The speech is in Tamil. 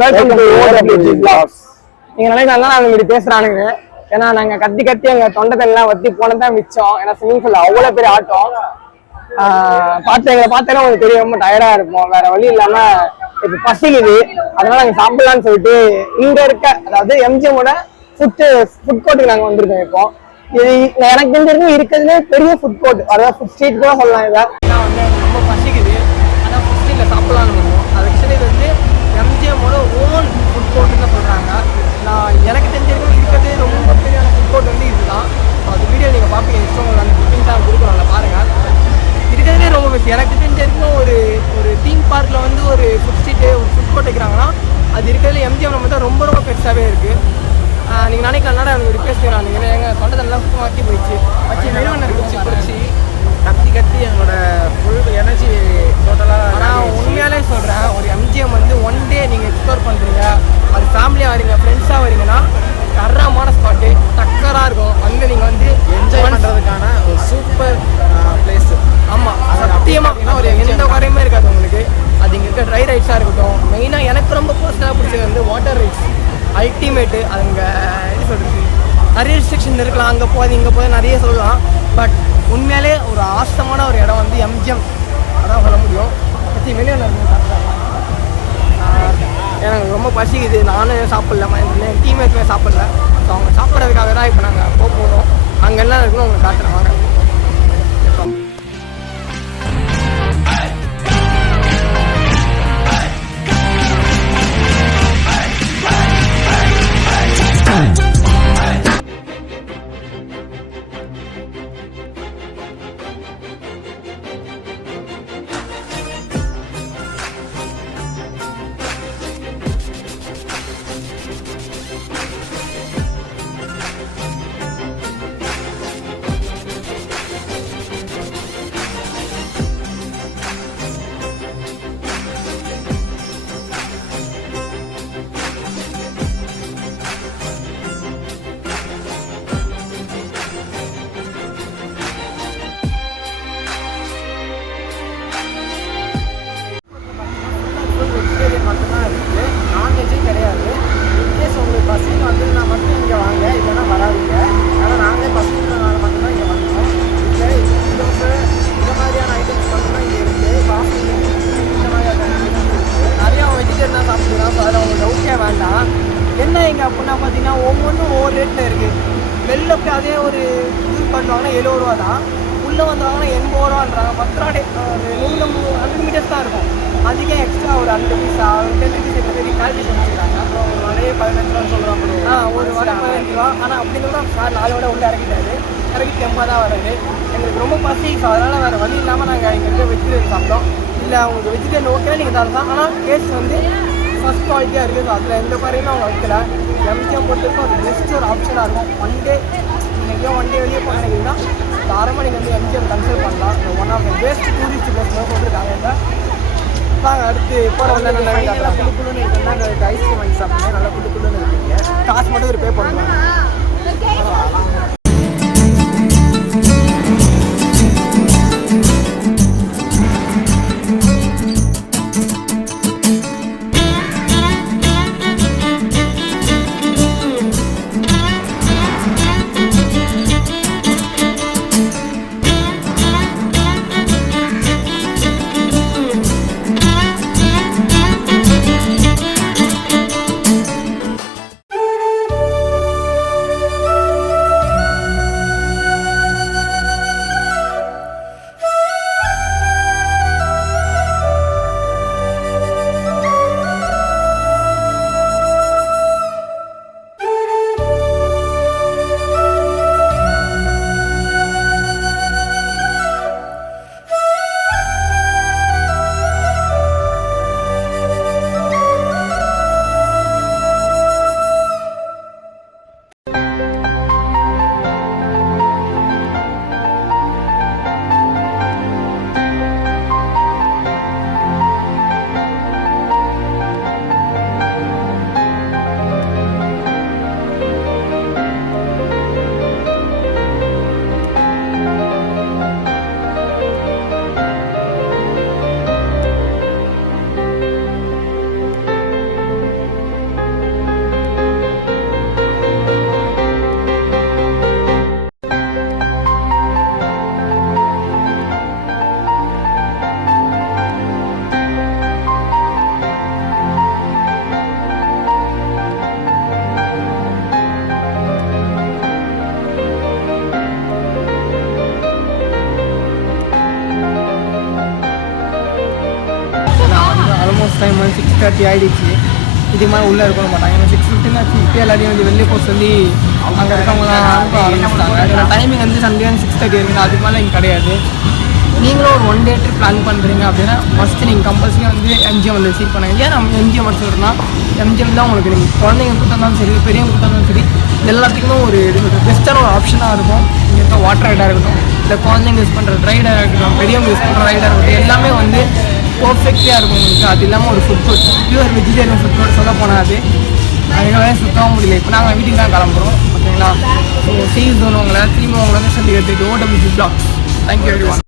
Welcome to OWG vlogs. நீங்க நினைக்கலாம் நாங்க இப்படி பேசுறானுங்க. ஏன்னா நாங்க கத்தி கத்தி எங்க தொண்டத்தெல்லாம் வத்தி போனதான் மிச்சம். ஏன்னா ஸ்விமிங் பூல்ல அவ்வளவு பெரிய ஆட்டம். எங்களை பார்த்தாலும் உங்களுக்கு தெரியும், ரொம்ப டயர்டா இருப்போம். வேற வழி இல்லாம இப்ப பசிக்குது, அதனால நாங்க சாப்பிடலாம்னு சொல்லிட்டு இங்க இருக்க, அதாவது எம்ஜிஎம்மோட ஃபுட் கோர்ட்டுக்கு நாங்க வந்திருக்கோம். இப்போ இது எனக்கு தெரிஞ்சிருக்கும் இருக்கிறதுலே பெரிய ஃபுட் கோர்ட், அதாவது ஃபுட் ஸ்ட்ரீட் கூட சொல்லலாம். இதை வந்து ரொம்ப பசிக்குது, அதான் ஃபுட் ஸ்ட்ரீட்ல சாப்பிடலாம்னு வந்தோம். ஆக்சுவலி இது வந்து எம்ஜிஎம்மோட ஓன் ஃபுட் கோர்ட்டுன்னு சொல்றாங்க. நான் எனக்கு தெரிஞ்சிருக்கும் இருக்கிறதே ரொம்ப பெரிய ஃபுட் கோர்ட் வந்து இதுதான். அது வீடியோ நீங்க பார்ப்பீங்க, இன்ஸ்டாகிராம்ல அந்த புக்கிங் தான் கொடுக்குறோம்ல, பாருங்க. இருக்கிறதே ரொம்ப பெருசு. எனக்கு தெரிஞ்சிருக்கும் ஒரு தீம் பார்க்கில் வந்து ஒரு ஃபுட் ஸ்ட்ரீட்டு ஒரு ஃபுட் கோர்ட் வைக்கிறாங்கன்னா அது இருக்கிறதுல எம்ஜிஎம் நம்ம தான் ரொம்ப ரொம்ப பெருசாகவே இருக்குது. நீங்கள் நினைக்கலாம் எனக்கு பேசுகிறேன், நீங்கள் எங்கள் தொண்டதெல்லாம் சுத்தமாக மாற்றி போயிடுச்சு, வச்சு மெழுவன் பிடிச்சி கத்தி எங்களோட ஃபுல் எனர்ஜி டோட்டலாக. ஆனால் உண்மையாலே சொல்கிறேன், ஒரு எம்ஜிஎம் வந்து ஒன் டே நீங்கள் எக்ஸ்ப்ளோர் பண்ணுறீங்க, அது ஃபேமிலியாக வரீங்க, ஃப்ரெண்ட்ஸாக வரீங்கன்னா தரமான ஸ்பாட்டு, டக்கராக இருக்கும். வந்து நீங்கள் வந்து என்ஜாய் பண்ணுறதுக்கான ஒரு சூப்பர் பிளேஸு. ஆமாம், சத்தியமாக ஒரு எந்த குறையுமே இருக்காது உங்களுக்கு. அது இங்கே இருக்க ட்ரை ரைட்ஸாக இருக்கட்டும். மெயினாக எனக்கு ரொம்ப பர்சனலாக பிடிச்சது வந்து வாட்டர் ரைட்ஸ் அல்டிமேட்டு. அங்கே எப்படி சொல்கிறது, நிறைய ரெஸ்ட்ரிக்ஷன் இருக்கலாம், அங்கே போகாது இங்கே போய் நிறைய சொல்லலாம். பட் உண்மையாலே ஒரு ஆசமான ஒரு இடம் வந்து எம்ஜிஎம், அதான் சொல்ல முடியும். பற்றி வெளியே எனக்கு ரொம்ப பசிக்குது, நானும் சாப்பிடல, என் டீம்மேட்ஸுமே சாப்பிடல. ஸோ அவங்க சாப்பிட்றதுக்காக தான் இப்போ நாங்கள் போகிறோம். அங்கே என்ன இருக்குன்னு உங்களுக்கு காட்டுறேன் வாங்க. மட்டும்தான் இருக்குது, நான்வெஜ்ஜே கிடையாது. இன்கேஸ் உங்களுக்கு பசி வந்துன்னா மட்டும் இங்கே வாங்க, இல்லைன்னா வராதுங்க. ஆனால் நாங்களே பசினால மட்டும்தான் இங்கே வந்தோம். இல்லை இந்த மாதிரியான ஐட்டம்ஸ் மட்டும்தான் இங்கே இருக்குது. காஃபி இந்த மாதிரியான ஐட்டம்ஸ் இருக்குது. நிறையா வெஜிடேரியனாக சாப்பிட்டுக்கலாம். ஸோ அதில் உங்களுக்கு டவுட்டே வேண்டாம். என்ன இங்கே அப்படின்னா பார்த்தீங்கன்னா ஒவ்வொன்றும் ஒவ்வொரு ரேட்டில் இருக்குது. வெளில போய் அதே ஒரு இது பண்ணுவாங்கன்னா 70 ரூபா தான், உள்ளே வந்தாங்கன்னா 80 ரூபான்றாங்க. 10 ரூபா 100 மீட்டர்ஸ் தான் இருக்கும். அதுக்கே எக்ஸ்ட்ரா ஒரு 2 பீஸா 10 ருபீஸ் எப்படி கால்குலேஷன் வச்சுருக்காங்க. அப்புறம் ஒரு வடையே 15 ரூபான்னு சொல்கிறாங்க. ஒரு வடை 15 ரூபா. ஆனால் அப்படிங்கிறத சார் 4 வடை உள்ளே இறக்கிட்டாரு, இறக்கி 80 தான் வருது. எங்களுக்கு ரொம்ப பசி. ஸோ அதனால் வேறு வழி இல்லாமல் நாங்கள் இங்கே இருக்க வெஜிடேரியன் சாப்பிட்டோம். இல்லை அவங்களுக்கு வெஜிடேரியன் ஓகே நீங்கள் தரலாம், ஆனால் டேஸ்ட் வந்து ஃபஸ்ட் குவாலிட்டியாக இருக்குது. ஸோ அதில் எந்த குறையுமே அவங்க வைக்கல. எம்ஜிஎம் பொறுத்தவரைக்கும் அது பெஸ்ட் ஒரு ஆப்ஷனாக இருக்கும். ஒன் டே நீங்கள் ஒன் டே வெளியே போக நினைக்கிறீங்கன்னா தாராளமாக நீங்கள் வந்து எம்ஜிஎம் கன்சிடர் பண்ணலாம். One of the best tourist place போட்டுருக்காங்க. இந்த வாங்க அடுத்து போகிற வந்து நல்லா குழுக்குழுன்னு இருக்குன்னா அந்த ஐஸ்கிரீம் வாங்கி சாப்பிடுங்க, நல்லா குழுக்குழுன்னு இருக்குங்க. காசு மட்டும் ஒரு பே பண்ணுவாங்க. டைம் வந்து 6:30 ஆகிடுச்சு. இதுக்கு மேலே உள்ளே இருக்க மாட்டாங்க. ஏன்னா 6:15 ஆச்சு. இப்போ எல்லாத்தையும் வந்து வெளியே போக சொல்லி அங்கே இருக்கவங்களாம் அனுப்ப ஆரம்பிச்சிட்டாங்க. ஏன்னா டைமிங் வந்து சண்டே வந்து 6:30 இருக்குது. அதுக்கு மேலே இங்கே கிடையாது. நீங்களும் ஒரு 1 டே ட்ரிப் பிளான் பண்ணுறீங்க அப்படின்னா ஃபஸ்ட்டு நீங்கள் கம்பல்சரி வந்து எம்ஜிஎம் வந்து விசிட் பண்ணுங்கள். ஏன் நம்ம எம்ஜிஎம் மட்டும் சொல்கிறோம்னா எம்ஜிஎம் தான் உங்களுக்கு நீங்கள் குழந்தைங்க கூட்டாலும் சரி பெரியவங்க கூட்டாலும் சரி எல்லாத்துக்குமே ஒரு பெஸ்ட்டான ஒரு ஆப்ஷனாக இருக்கும். இங்கே இருக்க வாட்டர் ரைடாக இருக்கட்டும், இல்லை குழந்தைங்க யூஸ் பண்ணுற ரைடாக இருக்கட்டும், பெரியவங்க யூஸ் பண்ணுற ரைடாக இருக்கட்டும், எல்லாமே வந்து பர்ஃபெக்டாக இருக்கும் உங்களுக்கு. அது இல்லாமல் ஒரு food court, pure vegetarian food court சொல்ல போனால் அதனால சுத்தமாக முடியல. இப்போ நாங்கள் வீட்டுக்கு தான் கிளம்புறோம். ஓகேங்களா? ஸோ சீஸ் உங்களை திரும்பி உங்களை வந்து சந்திக்கிறதுக்கு OWG Vlogs. Thank you everyone.